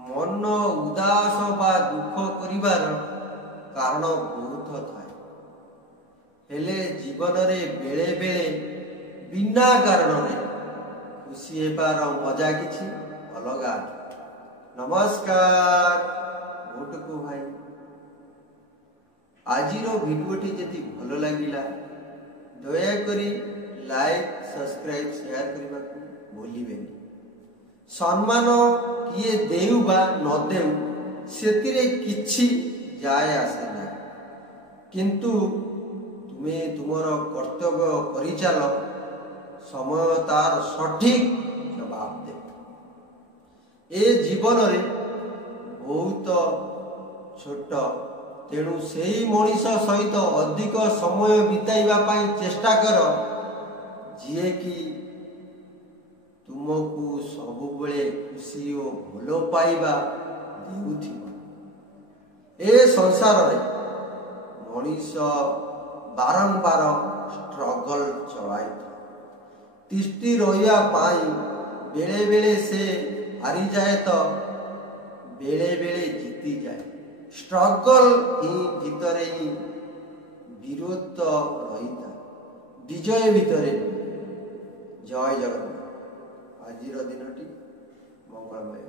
मन उदास बा दुख करिवार कारण बहुत थाए, हेले जीवन रे बेले बेले बिना कारण रे खुशी हेबार मजा किछि अलगा। नमस्कार भोटको भाई, आजिरो भिडियोटी जदि भल लगिला दया करी लाइक सब्सक्राइब शेयर करने को भूलिबेनी। सम्मान किए देउ बा न देउ सेतिरे किछि जाय आसे ना, किंतु तुमे तुमर कर्तव्य करि चल, समय तार सठिक जवाब दे। ए जीवन रे बहुत छोट, तेणु सेई मनीष सहित अधिक समय बिताइबा पाई चेष्टा कर जिए कि तुमको सबु बेले खुशी और भलो पाइबा देउथिबो। ए संसार रे मनीष बारंबार स्ट्रगल चलाई तिष्टि रहिया पाई बेले बेले से हारी जाए तो बेले बेले जीती जाए। स्ट्रगल ही भितरे ही विरोध रही था, विजय भितरे। जय जगन्नाथ। आजिर दिनटी मंगलमय।